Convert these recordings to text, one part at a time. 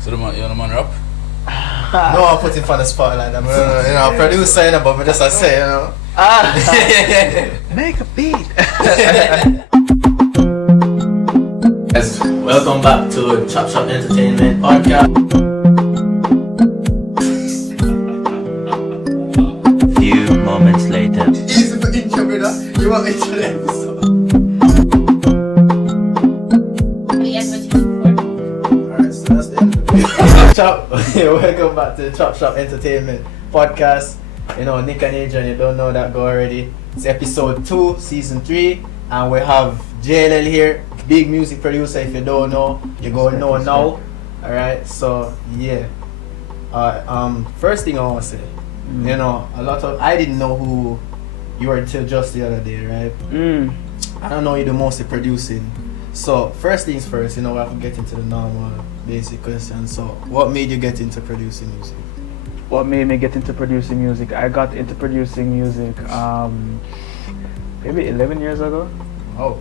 So you want the man rap? No, I put him on the spot like that. You know, producer, but just I say, you know. Make a beat. Yes, welcome back to Chopshop Entertainment Podcast. Few moments later. Easy for intro, brother. You want me to the episode? Alright, so that's the end of the video. Chop, welcome back to the Chopshop Entertainment Podcast. You know, Nick and Adrian, you don't know that go already. It's episode 2, season 3, and we have JLL here, big music producer. If you don't know, you go know now. Alright, so yeah. First thing I want to say, you know, I didn't know who you were until just the other day, right? I don't know you do mostly producing. So first things first, you know, we have to get into the normal basic questions. So what made you get into producing music? What made me get into producing music? I got into producing music maybe 11 years ago. Oh.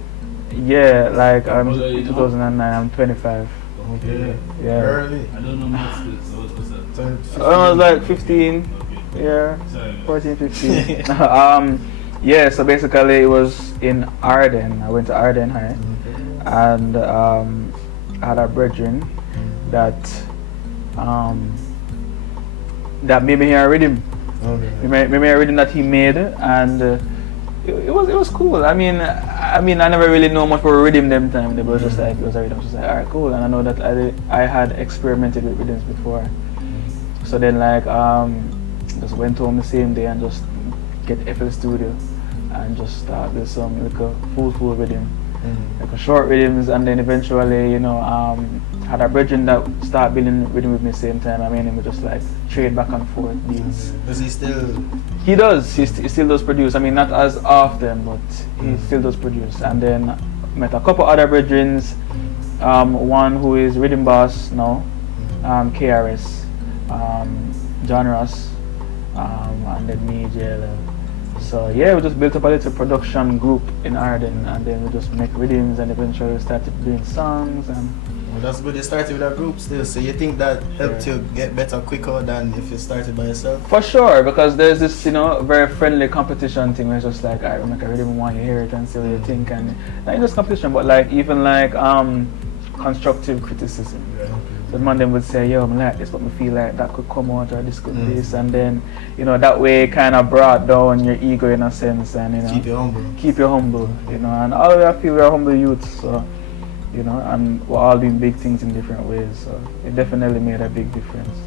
Yeah, like 2009. I'm 25. Okay. Yeah. Early. I don't know much of this. What's that? I was like 15. Okay. Yeah. Sorry. 14, 15. Yeah, so basically it was in Ardenne. I went to Ardenne High. And I had a brethren that made me hear a rhythm. Okay. Made me hear a rhythm that he made, and it was cool. I mean, I never really know much about rhythm them time. It was just like, it was a rhythm. I was just like, alright, cool. And I know that I had experimented with rhythms before. So then like just went home the same day and just get FL Studio and just start with some like a full rhythm. Like a short rhythms, and then eventually, you know, had a brethren that start building rhythm with me same time. I mean, we just like trade back and forth beats. Does he still? He does. He still does produce. I mean, not as often, but he still does produce. And then met a couple other brethren. One who is rhythm boss now, KRS, John Ross, and then me, JLL. So yeah, we just built up a little production group in Ardenne, and then we just make rhythms, and eventually we started doing songs. And Well, that's good. You started with a group still. So you think that helped you get better quicker than if you started by yourself? for sure, because there's this, you know, very friendly competition thing where it's just like, alright, we make a rhythm, want you hear it and see what you think, and not just competition, but like even like constructive criticism. The man them would say, yo, I like this, but I feel like that could come out, or this could this, and then, you know, that way kind of brought down your ego in a sense, and, you know, keep you humble, you know, and all I feel we're humble youths, so, you know, and we're all doing big things in different ways, so it definitely made a big difference.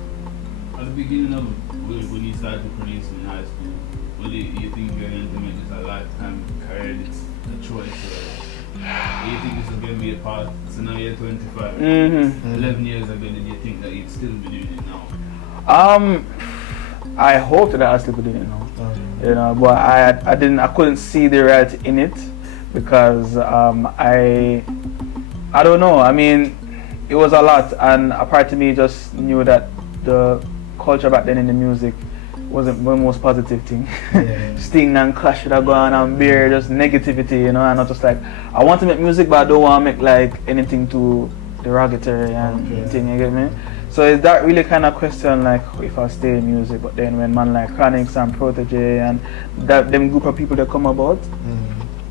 At the beginning of when you started producing in high school, what do you think you're going to make this a lifetime career? It's a choice. Do you think this is going to be a part? So now you're 25. 11 years ago, did you think that you'd still be doing it now? I hope that I still be doing it now. You know, but I couldn't see the right in it, because I don't know. I mean, it was a lot, and a part of me just knew that the culture back then in the music wasn't the most positive thing. Sting and clash would have gone and beer, just negativity, you know, and I was just like, I want to make music, but I don't want to make like anything too derogatory and thing, you get me? So is that really kind of question like if I stay in music, but then when man like Chronics and Protege and that them group of people that come about,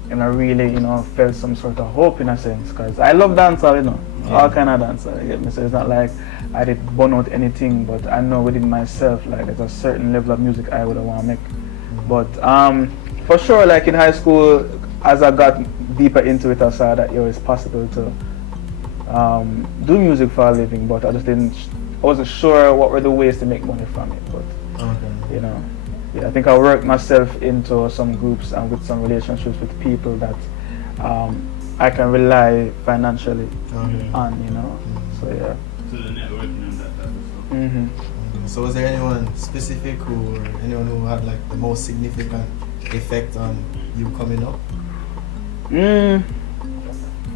and I really, you know, felt some sort of hope in a sense, because I love dancehall, you know, all kind of dancehall, you get me? So it's not like I did burn out anything, but I know within myself, like there's a certain level of music I would want to make. But for sure, like in high school, as I got deeper into it, I saw that it's possible to do music for a living, but I wasn't sure what were the ways to make money from it. But you know, yeah, I think I worked myself into some groups and with some relationships with people that I can rely financially on, you know. So yeah. So the networking and that type of stuff. So was there anyone specific or anyone who had like the most significant effect on you coming up?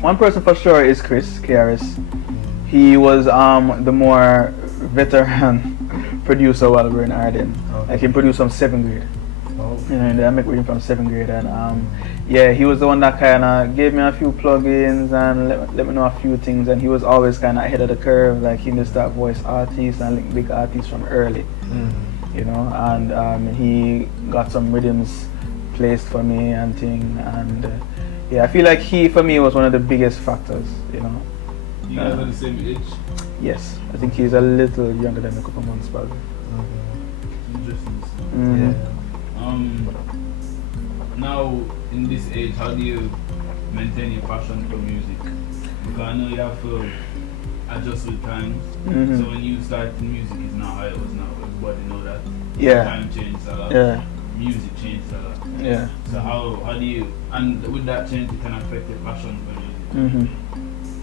One person for sure is Chris KRS. He was the more veteran producer while we were in Ardenne. Like he produced from 7th grade. Oh. You know, in the dynamic reading from 7th grade, and yeah, he was the one that kind of gave me a few plugins and let me know a few things, and he was always kind of ahead of the curve. Like he knew start voice artists and like big artists from early, you know, and he got some rhythms placed for me and thing, and yeah, I feel like he for me was one of the biggest factors, you know. You guys are the same age? Yes, I think he's a little younger than me, a couple months probably. Interesting. Mhm. Now, in this age, how do you maintain your passion for music? Because I know you have to adjust with times. Mhm. So when you started music, it's not how it was now. Everybody know that. Yeah. Time changed a lot. Yeah. Music changed a lot. Yeah. So how do you, and with that change, it can affect your passion for music. Mhm.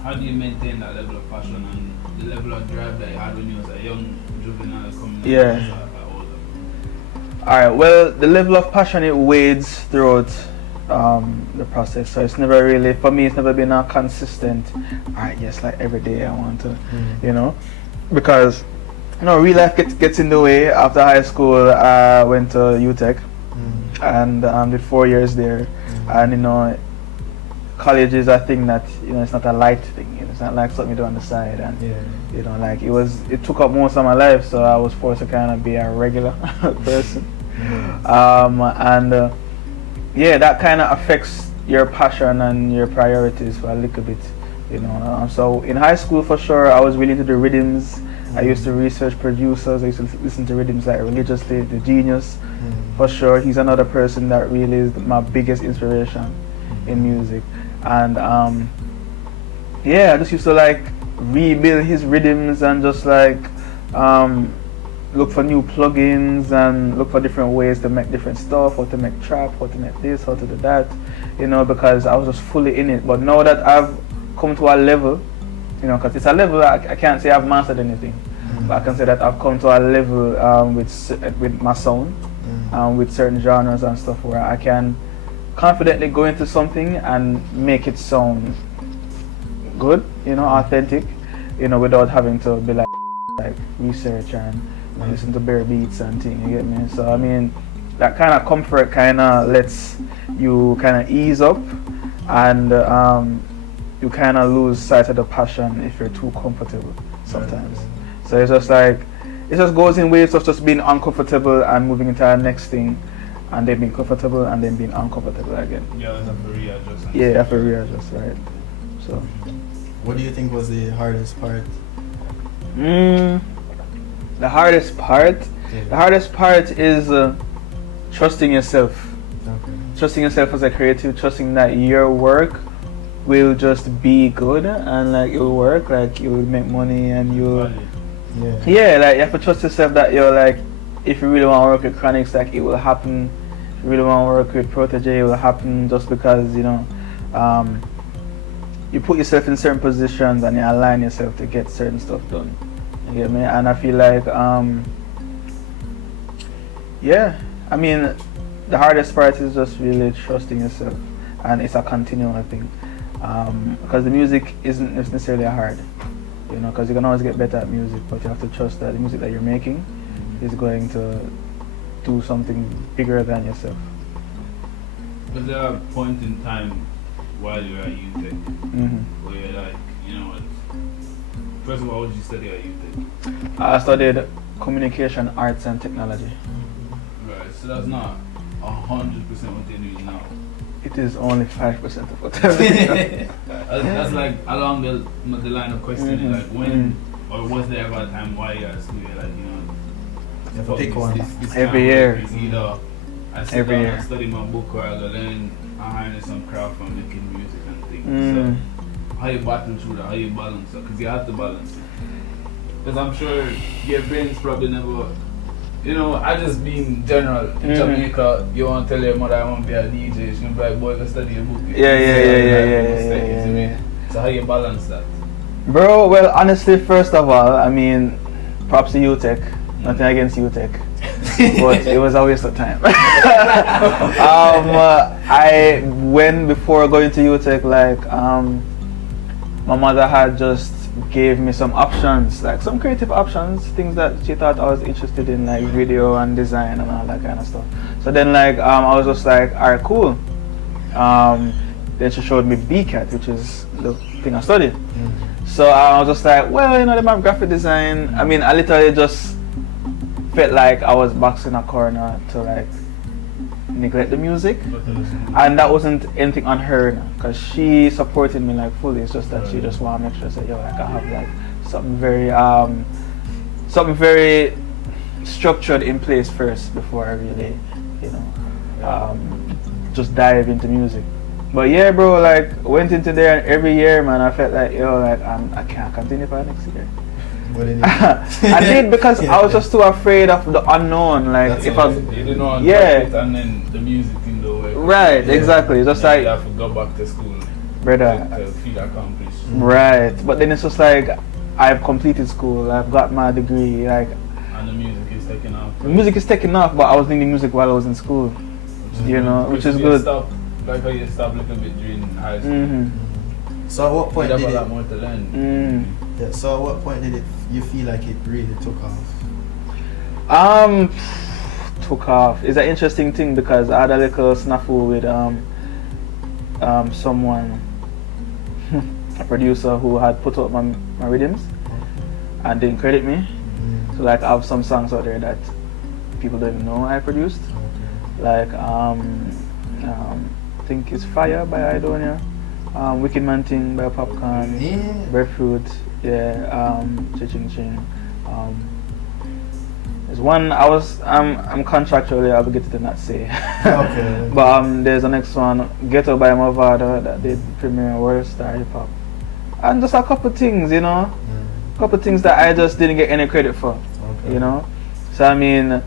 How do you maintain that level of passion and the level of drive that you had when you was a young juvenile coming Yeah. as a older? Alright, well, the level of passion, it wades throughout the process. So it's never really, for me, it's never been a consistent, alright, yes, like every day I want to, you know, because, you know, real life gets in the way. After high school, I went to UTECH and did 4 years there. And, you know, college is a thing that, you know, it's not a light thing. You know, it's not like something you do on the side. And, you know, like it took up most of my life, so I was forced to kind of be a regular person. Yeah, that kind of affects your passion and your priorities for a little bit, you know. So in high school, for sure, I was really into the rhythms. I used to research producers. I used to listen to rhythms like religiously. The Genius, for sure, he's another person that really is my biggest inspiration in music. And yeah, I just used to like rebuild his rhythms and just like look for new plugins and look for different ways to make different stuff, how to make trap, how to make this, how to do that, you know, because I was just fully in it. But now that I've come to a level, you know, because it's a level I can't say I've mastered anything, but I can say that I've come to a level with my sound, with certain genres and stuff where I can confidently go into something and make it sound good, you know, authentic, you know, without having to be like research and listen to bare beats and things, you get me? So I mean, that kind of comfort kind of lets you kind of ease up, and you kind of lose sight of the passion if you're too comfortable sometimes. So it's just like, it just goes in waves of just being uncomfortable and moving into our next thing, and then being comfortable and then being uncomfortable again. Yeah, that's a readjust. Yeah, you have to readjust, right? So. What do you think was the hardest part? The hardest part? Yeah. The hardest part is trusting yourself. Okay. Trusting yourself as a creative, trusting that your work will just be good and like it will work, like you will make money and you. Yeah, like you have to trust yourself that you're like, if you really want to work with Chronics, like it will happen. If you really want to work with Protege, it will happen just because, you know, you put yourself in certain positions and you align yourself to get certain stuff done. You get me? And I feel like, yeah, I mean, the hardest part is just really trusting yourself, and it's a continual thing. Because the music isn't necessarily hard, you know, because you can always get better at music, but you have to trust that the music that you're making is going to do something bigger than yourself. Was there a point in time while you were at UTECH where you're like, you know what, first of all, what did you study at UTECH? I studied communication, arts and technology. Right, so that's not 100% what they do now. It is only 5% of what I do. That's like along the line of questioning, like when or was there ever a time while you're at school you're like, you know, You have to pick one. this Every year. Is either I sit Every down year. and study my book or I go learn and harness some craft from making music and things. So how you battle through that, how you balance it, because you have to balance it. Because I'm sure your brains probably never, you know, I just being general in Jamaica, you want to tell your mother I want to be a DJ, she's going to be like, boy, go study your book. Yeah. So how you balance that? Bro, well, honestly, first of all, I mean, props to UTECH. Nothing against UTECH, but it was a waste of time. Before going to UTECH, like, my mother had just gave me some options, like some creative options, things that she thought I was interested in, like video and design and all that kind of stuff. So then like I was just like, alright, cool. Then she showed me BCAT, which is the thing I studied. So I was just like, well, you know, they have graphic design. I mean, I literally just felt like I was boxing a corner to like neglect the music, and that wasn't anything on her, because she supported me like fully. It's just that she just want to make sure that yo, like I have like something very structured in place first before I really, you know, just dive into music. But yeah, bro, like went into there, and every year, man, I felt like yo, like I can't continue for next year. What did you I did because I was just too afraid of the unknown. Like That's if it. I, You didn't know yeah, and then the music in the way. right, exactly. Just like you have to go back to school, brother. to feel accomplished. Right, but then it's just like I've completed school, I've got my degree, like And the music is taking off. the music is taking off, but I was doing music while I was in school, which is good. Like how you stopped a little bit during high school. Mm-hmm. So at what point You did have a it? lot more to learn. Yeah, so at what point did you feel like it really took off? Took off. It's an interesting thing because I had a little snafu with someone, a producer who had put up my rhythms and didn't credit me. So like I have some songs out there that people don't even know I produced. Like I think it's Fire by Idonia, Wicked Man Thing by Popcorn, Yeah. Breadfruit, yeah, Ching Ching. There's one I'm contractually obligated to not say. Okay. But there's the next one, Ghetto by Movado, that did premiere World Star Hip Hop. And just a couple things, you know, couple things that I just didn't get any credit for. Okay. You know. So I mean,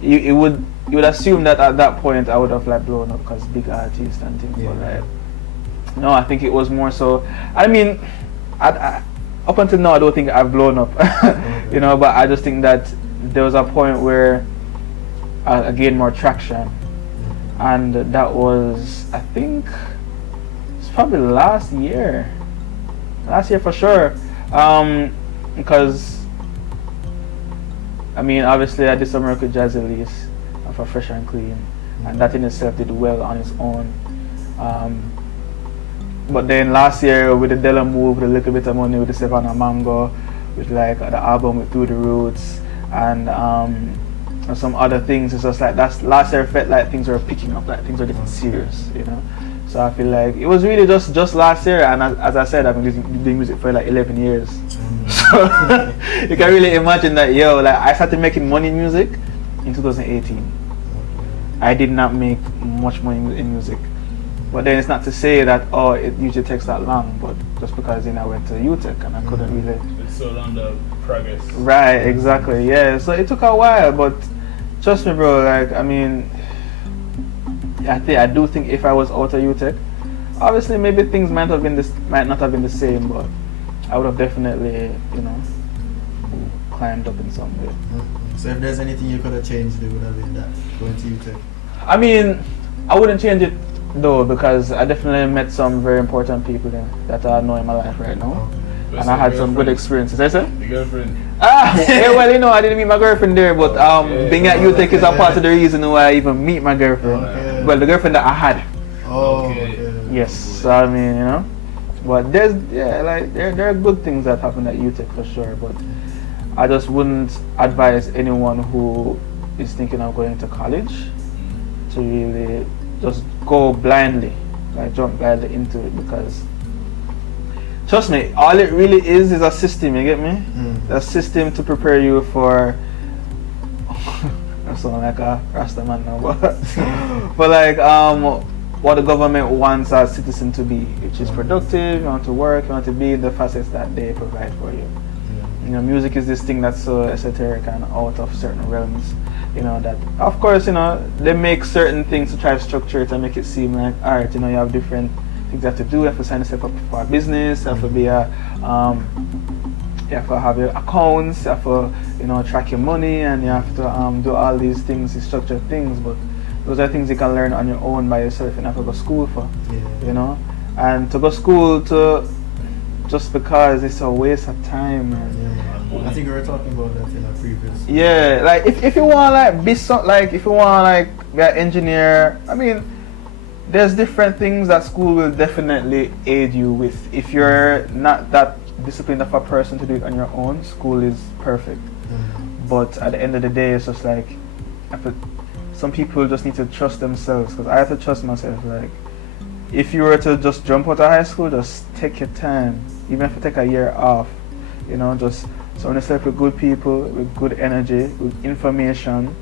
you would assume that at that point I would have like blown up because big artists and things. Yeah. But like, no, I think it was more so. I mean, I up until now I don't think I've blown up. You know, but I just think that there was a point where I gained more traction, and that was, I think, it's probably last year for sure, because I mean obviously I did some work with Jazzy Lease for Fresh and Clean, and that in itself did well on its own, but then last year with the Della Move, with a little bit of money with the Savannah Mango, with like the album with Through the Roots, and some other things, it's just like that's last year felt like things were picking up, like things were getting serious, you know. So I feel like it was really just last year, and as I said, I've been doing music for like 11 years. So you can really imagine that, yo, like I started making money in music in 2018. I did not make much money in music, but then it's not to say that it usually takes that long, but just because I went to UTECH and I couldn't really. It's so on the progress. Right, exactly, yeah. So it took a while, but trust me, bro. Like I mean, I do think if I was out of UTECH, obviously maybe things might not have been the same, but I would have definitely, you know, climbed up in some way. So if there's anything you could have changed, it would have been that going to UTECH. I mean, I wouldn't change it though, because I definitely met some very important people there that I know in my life right now. Okay. And I had some good experiences. I said? The girlfriend. Yeah, well, you know, I didn't meet my girlfriend there, but being at UTECH is a part of the reason why I even meet my girlfriend. Okay. Well, the girlfriend that I had. Okay. Yes, so I mean, you know, but there are good things that happen at UTECH for sure, but I just wouldn't advise anyone who is thinking of going to college to really just go blindly, like jump blindly into it, because trust me, all it really is a system, you get me? A system to prepare you for I sound like a Rasta man now, but like what the government wants a citizen to be, which is productive, you want to work, you want to be in the facets that they provide for you. You know, music is this thing that's so esoteric and out of certain realms, you know, that of course, you know, they make certain things to try to structure it and make it seem like art, you know, you have different things you have to do, you have to sign yourself up for a business, you have to be you have to have your accounts, you have to, you know, track your money, and you have to do all these things, these structured things, but those are things you can learn on your own by yourself and have to go to school for, you know. And to go to school to just because it's a waste of time, man. Yeah, man. I think we were talking about that in a previous. Yeah, like if you want like be some like if you want like be an engineer, I mean, there's different things that school will definitely aid you with. If you're not that disciplined of a person to do it on your own, school is perfect. But at the end of the day, it's just like some people just need to trust themselves, because I have to trust myself. Like, if you were to just jump out of high school, just take your time, even if you take a year off, you know, just surround yourself with good people, with good energy, with information,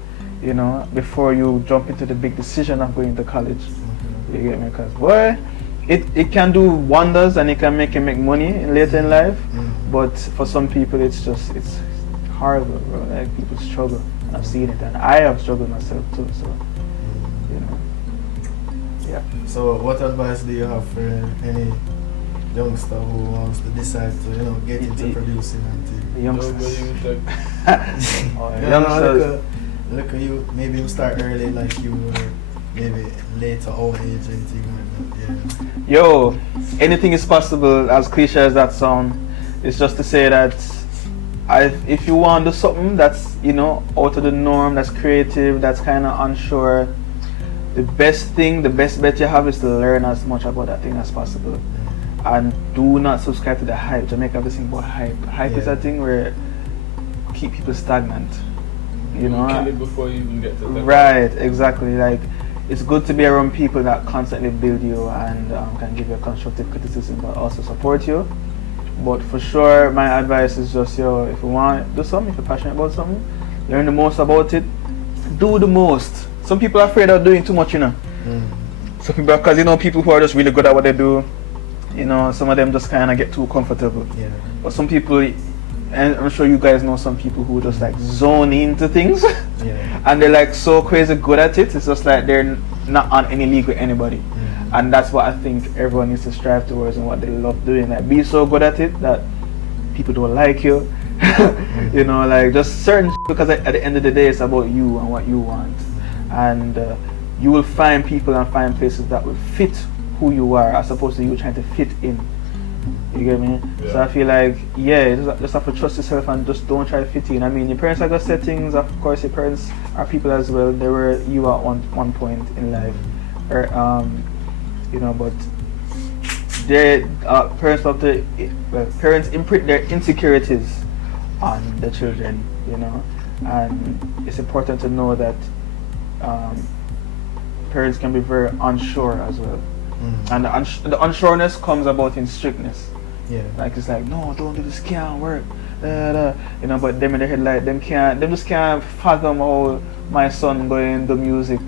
you know, before you jump into the big decision of going to college. You get me? Because boy, it can do wonders and it can make you make money later in life, but for some people it's horrible, bro. Like, people struggle. I've seen it, and I have struggled myself too. So, you know, yeah. So, what advice do you have for any youngster who wants to decide to, you know, get into producing and to youngsters? Look at you. Maybe you start early, like you were, maybe later old age, anything like that. Yeah. Yo, anything is possible. As cliche as that sound, it's just to say that if you want to do something that's, you know, out of the norm, that's creative, that's kind of unsure, the best bet you have is to learn as much about that thing as possible. And do not subscribe to the hype. Jamaica have this thing about hype. Hype is a thing where keep people stagnant. You know? Kill it before you even get to that. Right, exactly. Like, it's good to be around people that constantly build you and can give you constructive criticism, but also support you. But for sure, my advice is just, yo, if you want to do something, if you're passionate about something, learn the most about it. Do the most. Some people are afraid of doing too much, you know. Some people, because, you know, people who are just really good at what they do, you know, some of them just kind of get too comfortable. Yeah. But some people, and I'm sure you guys know some people who just like zone into things, and they're like so crazy good at it. It's just like they're not on any league with anybody. And that's what I think everyone needs to strive towards and what they love doing. Like, be so good at it that people don't like you. You know, like just certain because at the end of the day it's about you and what you want. And you will find people and find places that will fit who you are as opposed to you trying to fit in. You get me? Yeah. So I feel like, yeah, just have to trust yourself and just don't try to fit in. I mean, your parents are good settings, of course your parents are people as well. They were you at one point in life. Or, you know, but their parents imprint their insecurities on the children, you know, and it's important to know that parents can be very unsure as well, and the unsureness comes about in strictness. Yeah, like it's like, no, don't do this, can't work, you know. But them in their head, like them just can't fathom how my son going to music.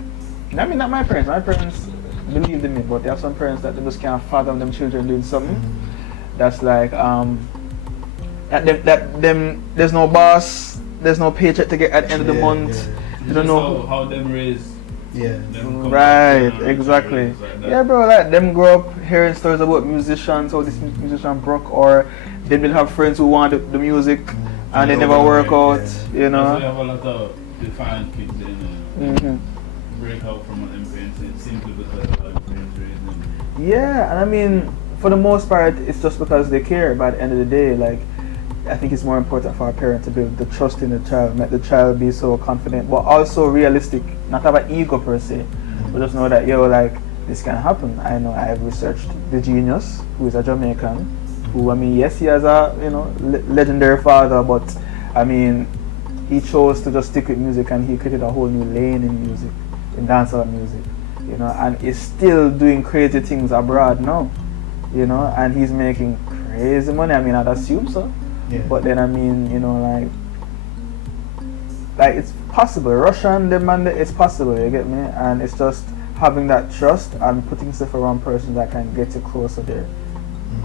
I mean, not my parents. My parents believed in me, but there are some parents that they just can't fathom them children doing something that's like there's no boss, there's no paycheck to get at the end of the month. You don't know how them raised. Right, exactly. Like yeah, bro, like them grow up hearing stories about musicians, how this musician broke, or they will have friends who want the music and they never work out, you know. So you have a lot of defiant kids in break out from them parents simply because a lot of parents raised them. Yeah, and I mean, for the most part, it's just because they care. But at the end of the day, like, I think it's more important for a parent to build the trust in the child, make the child be so confident, but also realistic, not have an ego per se, but just know that, yo, like, this can happen. I know I've researched the genius, who is a Jamaican, who, I mean, yes, he has a, you know, legendary father, but, I mean, he chose to just stick with music and he created a whole new lane in music, in dancehall music, you know, and is still doing crazy things abroad now, you know, and he's making crazy money. I mean, I'd assume so. Yeah. But then I mean, you know, like it's possible. Russian demand, it's possible. You get me? And it's just having that trust and putting stuff around person that can get you closer there.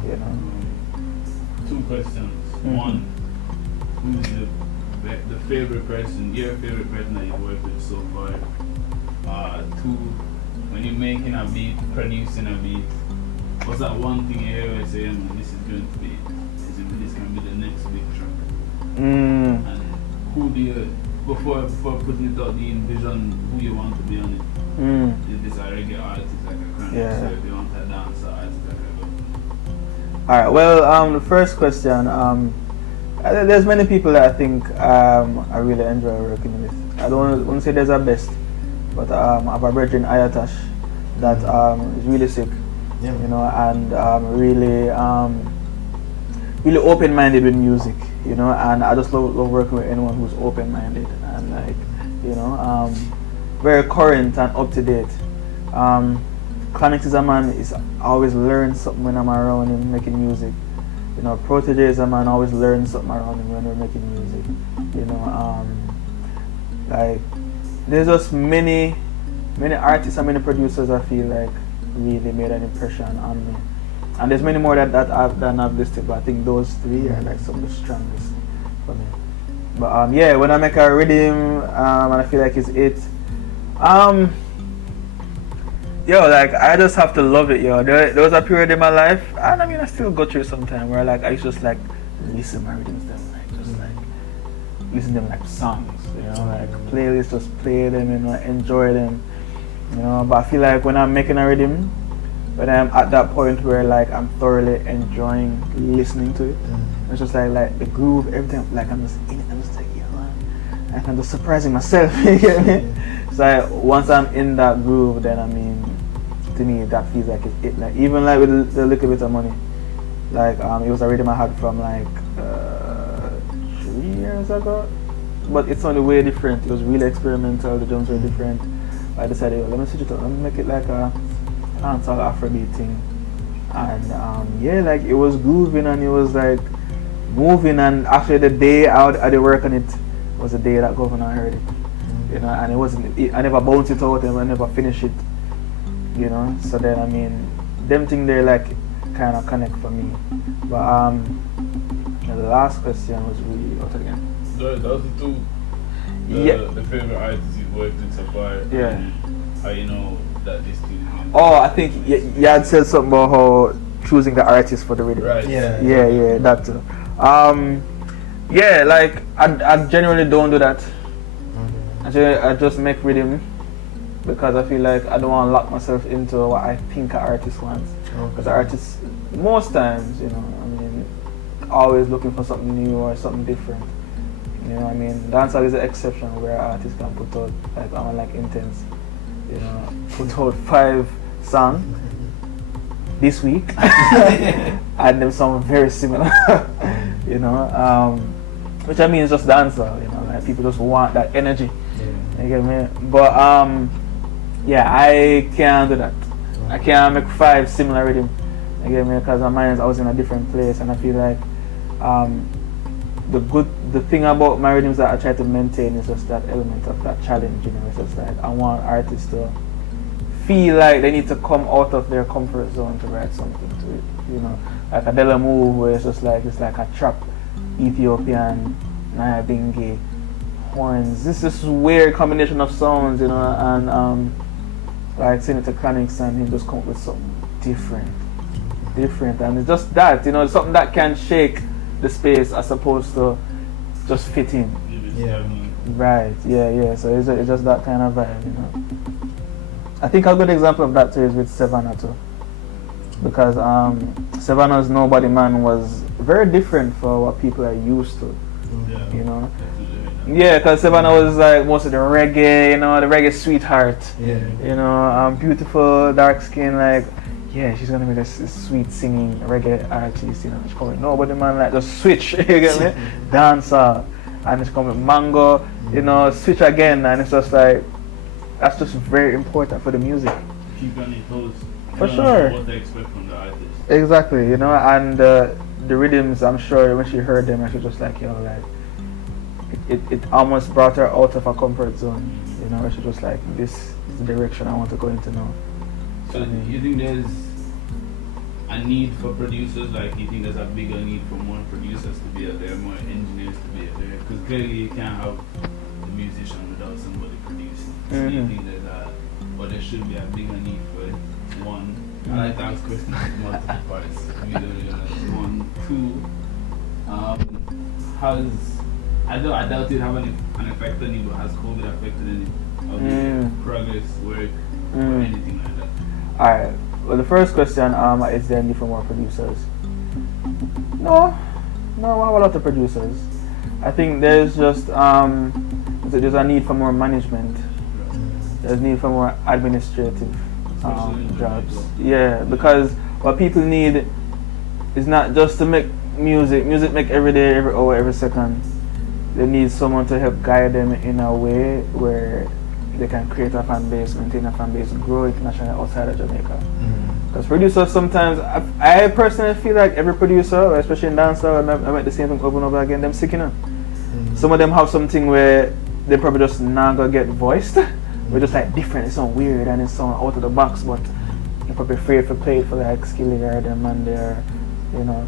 You know. 2 questions. One, who's the favorite person? Your favorite person that you've worked with so far. 2, when you're making a beat, producing a beat, what's that one thing you always say? This is going to be. This can be the next big track. And who do you, before putting it out, do you envision who you want to be on it? Is this a reggae artist like a crime? So if you want a dancer artist like a Alright, well, the first question, there's many people that I think I really enjoy working with. I don't want to say there's a best, but I have a brethren, Ayatash, that is really sick, Yeah, you know, and really open-minded with music, you know, and I just love working with anyone who's open-minded and like, you know, very current and up-to-date. Chronics is a man is always learn something when I'm around him making music. You know, Protege is a man always learn something around him when we're making music. You know, like there's just many artists and many producers I feel like really made an impression on me. And there's many more that I've listed, but I think those three are like some of the strongest for me. But yeah, when I make a rhythm and I feel like it's it, yo, like I just have to love it, yo. There was a period in my life, and I mean I still go through it sometime where like I used to just like listen to my rhythms, them like just like listen to them like songs, you know, like playlists, just play them and like, enjoy them, you know. But I feel like when I'm making a rhythm, when I'm at that point where like I'm thoroughly enjoying listening to it, it's just like the groove, everything, like I'm just in it, I'm just like, yo, man, like I'm just surprising myself, you get me? So like, once I'm in that groove, then I mean, to me that feels like it's it. Like even like with the little bit of money, like it was a rhythm I had from like 3 years ago, but it's only way different. It was really experimental. The drums were different. I decided, let me switch it up. Let me make it like a dancehall Afrobeat thing, and yeah, like it was grooving and it was like moving. And actually, the day I did work on it was the day that Governor heard it. You know, and it wasn't. I never bounced it out and I never finished it. You know, so then I mean, them thing they like kind of connect for me. But the last question was really what again? Those are two. The favorite artists you've worked with so far. Yeah. And how you know that this thing. Oh, I think you had said something about how choosing the artist for the rhythm. Right. Yeah, that too. Yeah, like I generally don't do that. I just make rhythm because I feel like I don't want to lock myself into what I think an artist wants. Because artists, most times, you know, I mean, always looking for something new or something different. You know, I mean, dancehall is an exception where artists can put out like like Intense, you know, put out 5 songs this week, and them sound very similar. You know, which I mean is just dancehall. You know, like people just want that energy. You get me? But yeah, I can't do that. I can't make 5 similar rhythm. You get me? Because my mind is always in a different place, and I feel like the thing about my rhythms that I try to maintain is just that element of that challenge. You know, it's just like I want artists to feel like they need to come out of their comfort zone to write something to it. You know, like Adela Move, where it's just like a trap, Ethiopian, Naya Bingi, horns. This is weird combination of sounds, you know, and like Senator Chronics and he just come up with something different, and it's just that, you know, something that can shake the space as opposed to just fit in. Yeah. Right. Yeah. So it's just that kind of vibe, you know. I think a good example of that too is with Savannah too, because Savannah's Nobody Man was very different for what people are used to, you know. Yeah, because Savannah was like most of the reggae, you know, the reggae sweetheart. Yeah. You know, beautiful, dark skin, like, yeah, she's gonna be this sweet singing reggae artist, you know. She's coming, Nobody Man, like, just switch, you get me? Dancer. And it's coming Mango, you know, switch again, and it's just like, that's just very important for the music. Keep on your toes. For sure. What they expect from the artist. Exactly, you know, and the rhythms, I'm sure when she heard them, she was just like, you know, like, it almost brought her out of her comfort zone, you know, she was like, this is the direction I want to go into now. So you think there's a need for producers, like you think there's a bigger need for more producers to be out there, more engineers to be out there? Because clearly you can't have the musician without somebody producing. So you think there should be a bigger need for it? One, I like to ask questions in multiple parts. One, two, I doubt it have an effect on you, but has COVID affected any of your progress, work, or anything like that? Alright, well the first question is there a need for more producers? No, I have a lot of producers. I think there's just there's a need for more management. There's need for more administrative jobs. Yeah, because what people need is not just to make music. Music make every day, every hour, every second. They need someone to help guide them in a way where they can create a fan base, maintain a fan base, grow internationally outside of Jamaica. Because producers sometimes, I personally feel like every producer, especially in dancehall, I met the same thing over and over again, them sick, you know. Some of them have something where they probably just not gonna get voiced. We're just like different, it's so weird and it's so out of the box, but they're probably afraid to play it for like Skilly or them and they're, you know.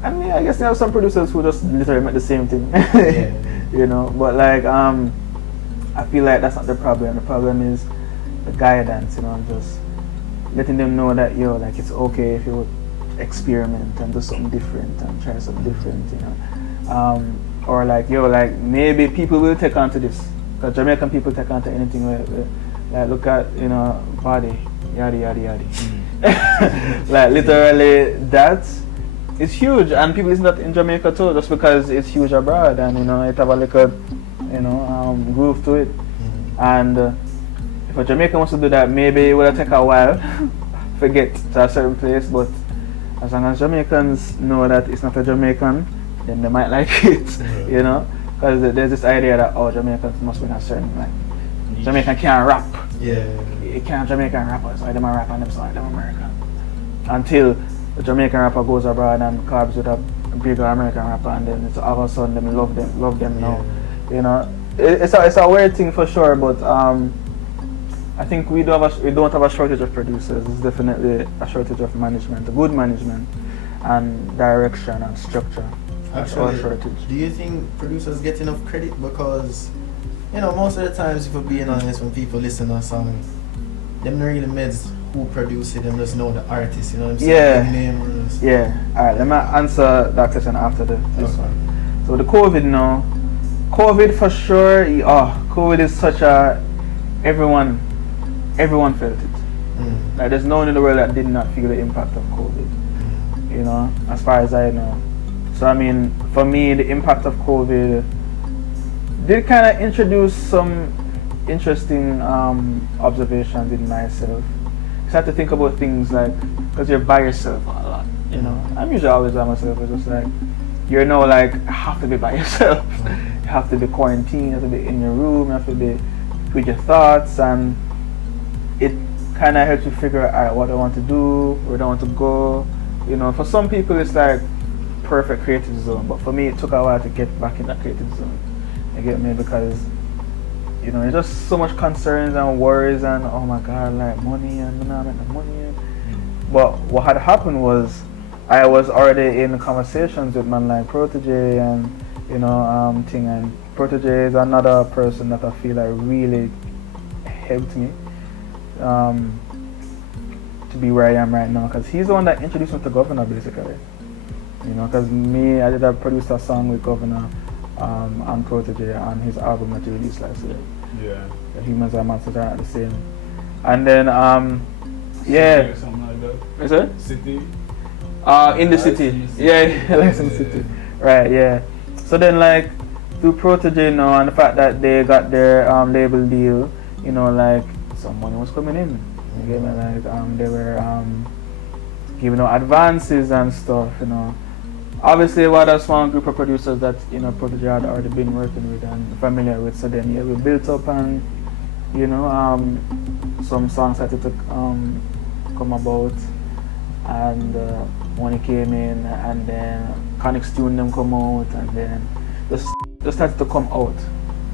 I mean, I guess there are some producers who just literally make the same thing, Yeah. you know. But like, I feel like that's not the problem. The problem is the guidance, you know, and just letting them know that like it's okay if you would experiment and do something different and try something different, you know. Or like like maybe people will take on to this, because Jamaican people take on to anything like look at, you know, body, yada yada yada. Like literally that. It's huge, and people listen to that in Jamaica too, just because it's huge abroad, and you know it have a little, you know, groove to it. And if a Jamaican wants to do that, maybe it will take a while to get to a certain place. But as long as Jamaicans know that it's not a Jamaican, then they might like it, you know, because there's this idea that Jamaicans must be in a certain like Jamaican can't rap. Yeah. You can't Jamaican rappers, so them a rap and them sound like them American. Until the Jamaican rapper goes abroad and collabs with a bigger American rapper, and then it's all of a sudden them love them now. You know, it's a weird thing for sure, but I think we don't have a shortage of producers. It's definitely a shortage of management, good management, and direction and structure. That's our shortage. Do you think producers get enough credit? Because, you know, most of the times, if we're being honest, when people listen to a song, them not really meds who produce it, them just know the artist, you know what I'm saying? Yeah. Names. Yeah. Alright, let me answer that question after this one. So the COVID now, COVID for sure, COVID is such a, everyone felt it. Like there's no one in the world that did not feel the impact of COVID, you know, as far as I know. So I mean, for me, the impact of COVID did kind of introduce some interesting observations in myself. You have to think about things like, because you're by yourself a lot, you know. I'm usually always by myself. It's just like, you're now like, have to be by yourself. You have to be quarantined, you have to be in your room, you have to be with your thoughts, and it kind of helps you figure out what I want to do, where I want to go. You know, for some people it's like perfect creative zone, but for me it took a while to get back in that creative zone. You get me? Because you know, it's just so much concerns and worries and oh my god, like money and I'm not making money. But what had happened was I was already in conversations with man like Protege and you know thing, and Protege is another person that I feel like really helped me to be where I am right now, because he's the one that introduced me to Governor basically. You know, because I did produce a song with Governor and Protege on his album that he released last year. Yeah. The Humans Are Monsters are the same. And then yeah. Something like that. Is it? City. In the city. Yeah, like in the city. Right, yeah. So then like through Protege now and the fact that they got their label deal, you know, like some money was coming in. You get me? Like they were giving out advances and stuff, you know. Obviously, we had a small group of producers that, you know, Protege had already been working with and familiar with. So then, yeah, we built up and, you know, some songs started to come about. And money came in, and then Connix Tune them come out, and then just started to come out.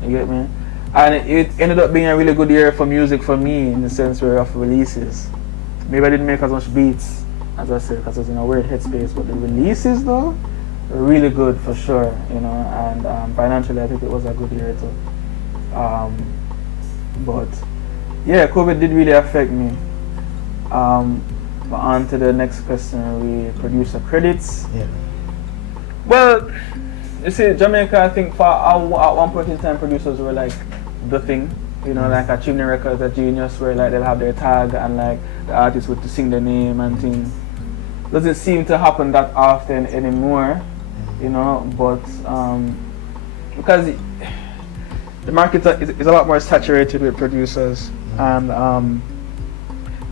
You get me? And it ended up being a really good year for music for me in the sense where of releases. Maybe I didn't make as much beats, as I said, because I was in a weird headspace, but the releases though were really good for sure, you know, and financially I think it was a good year too. But yeah, COVID did really affect me. But on to the next question, we producer credits. Yeah. Well, you see, Jamaica, I think at one point in time producers were like the thing. You know, like a Chimney Records, a Genius, where like they'll have their tag and like the artists would sing their name and things. doesn't seem to happen that often anymore, you know. But because the market is a lot more saturated with producers, and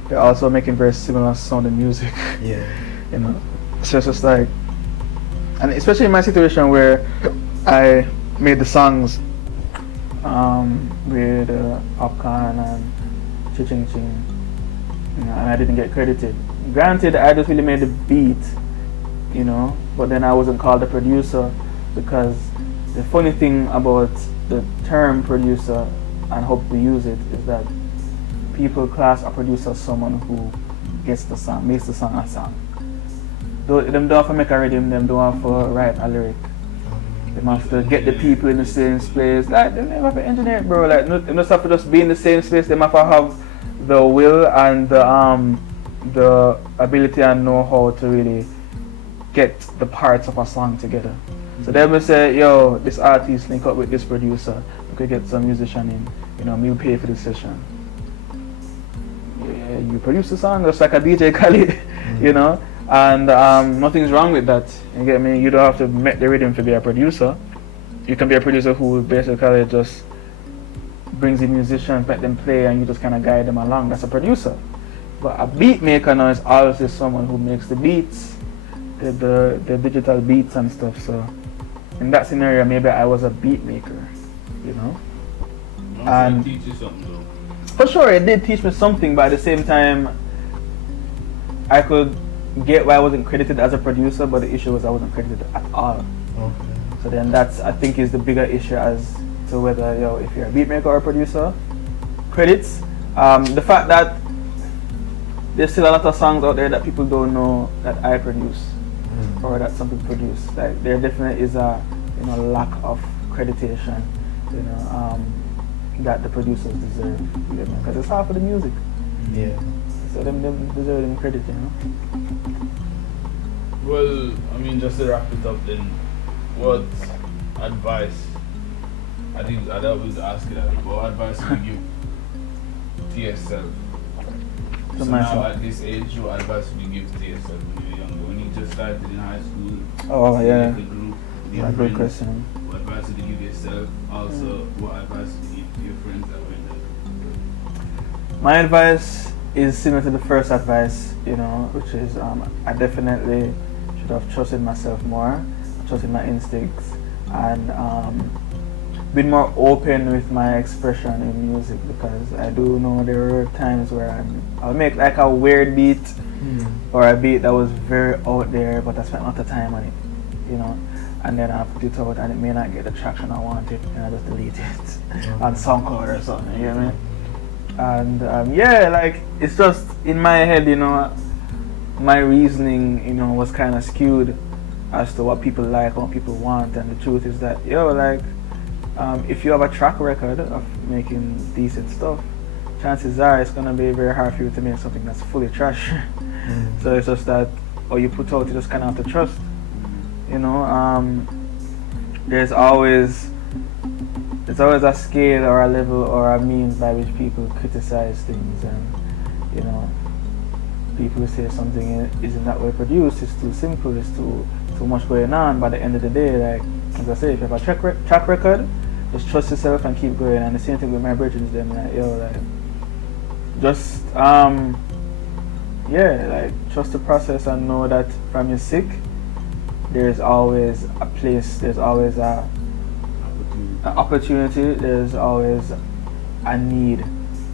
they're also making very similar sounding music. Yeah. You know, so it's just like, and especially in my situation where I made the songs with Popcorn and Ching Ching, you know, and I didn't get credited. Granted, I just really made the beat, you know, but then I wasn't called a producer, because the funny thing about the term producer and how we use it is that people class a producer as someone who gets the song, makes the song a song. Them don't have to make a rhythm, them don't have to write a lyric. They have to get the people in the same space. Like, they never have to engineer it, bro. Like, they just have to just be in the same space. They have to have the will and the ability and know-how to really get the parts of a song together. So they will say, yo, this artist link up with this producer. We could get some musician in. You know, me pay for the session. Yeah, you produce the song just like a DJ Khaled, you know. And nothing's wrong with that. You get me? You don't have to make the rhythm to be a producer. You can be a producer who basically just brings in musicians, let them play, and you just kind of guide them along. That's a producer. But a beat maker now is obviously someone who makes the beats, the digital beats and stuff. So in that scenario, maybe I was a beat maker, you know. And teach you something though. For sure, it did teach me something, but at the same time, I could get why I wasn't credited as a producer, but the issue was I wasn't credited at all. Okay. So then that's, I think, is the bigger issue as to whether, yo, if you're a beat maker or a producer. Credits. The fact that there's still a lot of songs out there that people don't know that I produce or that some people produce. Like, there definitely is a, you know, lack of creditation, you know, that the producers deserve, because it's half of the music. Yeah. So them deserve them credit, you know. Well, I mean, just to wrap it up then, what advice, I think I'd always ask you that, what advice would you give to yourself? So now at this age, what advice would you give to yourself when you were younger? When you just started in high school? Oh, yeah. The group, Yeah, good question. What advice would you give yourself? Also, what advice would you give to your friends that were in there? My advice is similar to the first advice, you know, which is I definitely should have trusted myself more, trusted my instincts, and been more open with my expression in music, because I do know there were times where I'll make like a weird beat or a beat that was very out there, but I spent a lot of time on it, you know, and then I put it out and it may not get the traction I wanted, and I just delete it on SoundCloud or something, you know what I mean? And yeah, like, it's just in my head, you know, my reasoning, you know, was kind of skewed as to what people like, what people want, and the truth is that, yo, like, if you have a track record of making decent stuff, chances are it's gonna be very hard for you to make something that's fully trash. So it's just that, or you put out, you just kind of have to trust, you know. There's always a scale or a level or a means by which people criticize things, and, you know, people say something isn't that way produced, it's too simple, it's too much going on. But at the end of the day, like, as I say, if you have a track record, just trust yourself and keep going. And the same thing with my brethren, them, like, yo, like, just yeah, like, trust the process and know that from your sick, there's always a place, there's always a opportunity, there's always a need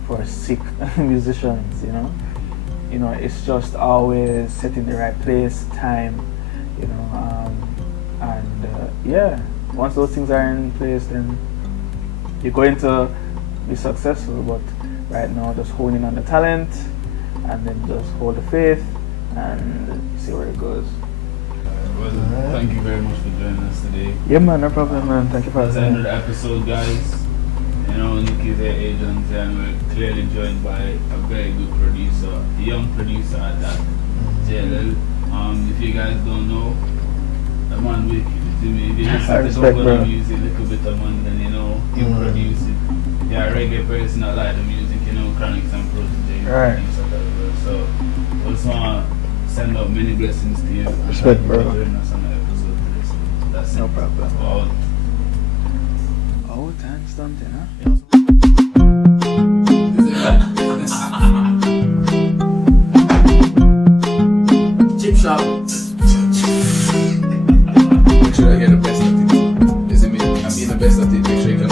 for sick musicians, you know. You know, it's just always set in the right place, time, you know, and yeah, once those things are in place, then you're going to be successful. But right now, just honing on the talent, and then just hold the faith and see where it goes. Well, thank you very much for joining us today. Yeah, man, no problem, man. Thank you for That's the end of having the me. episode, guys. You know, Nick is their agent, and we're clearly joined by a very good producer, a young producer at that, JLL. If you guys don't know, the man wicked. If you listen to the music, a little bit of man, then you know, he produce it. Yeah, a reggae person that like the music, you know, Chronics and Protege. Right. So, I just want to send out many blessings to you. And Respect, thank you for bro. joining us on the episode today. So that's No it. problem. Wow. Oh, thanks, something, huh? Chipchop. Make sure I get the best at it. Is it me? I'm being the best at it. Make sure you can